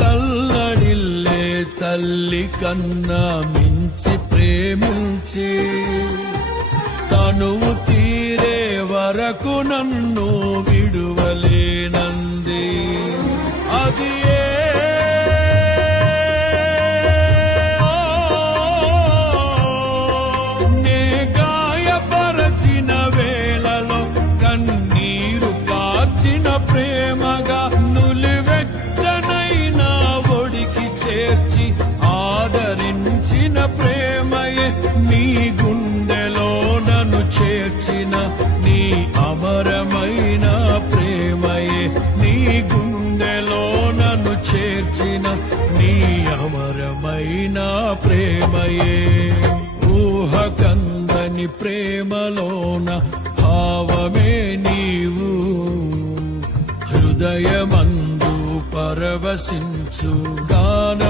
తల్లడిల్లే తల్లి కన్నా మించి ప్రేమించి తనువు తీరే వరకు నన్ను విడువలేనంది. అది నే గాయపరచిన వేళలో కన్నీరు కార్చిన ప్రేమగా నులివెచ్చనైనా ఒడికి చేర్చి ఆదరించిన ప్రేమయే నీ గుండెలో నన్ను చేర్చిన నీ అమరమైన ప్రేమయే నీ గుండెలో నన్ను చేర్చిన నీ అమరమైన ప్రేమయే. ఊహకందని ప్రేమలోన భావమే నీవు హృదయమందు పరవశించు గాన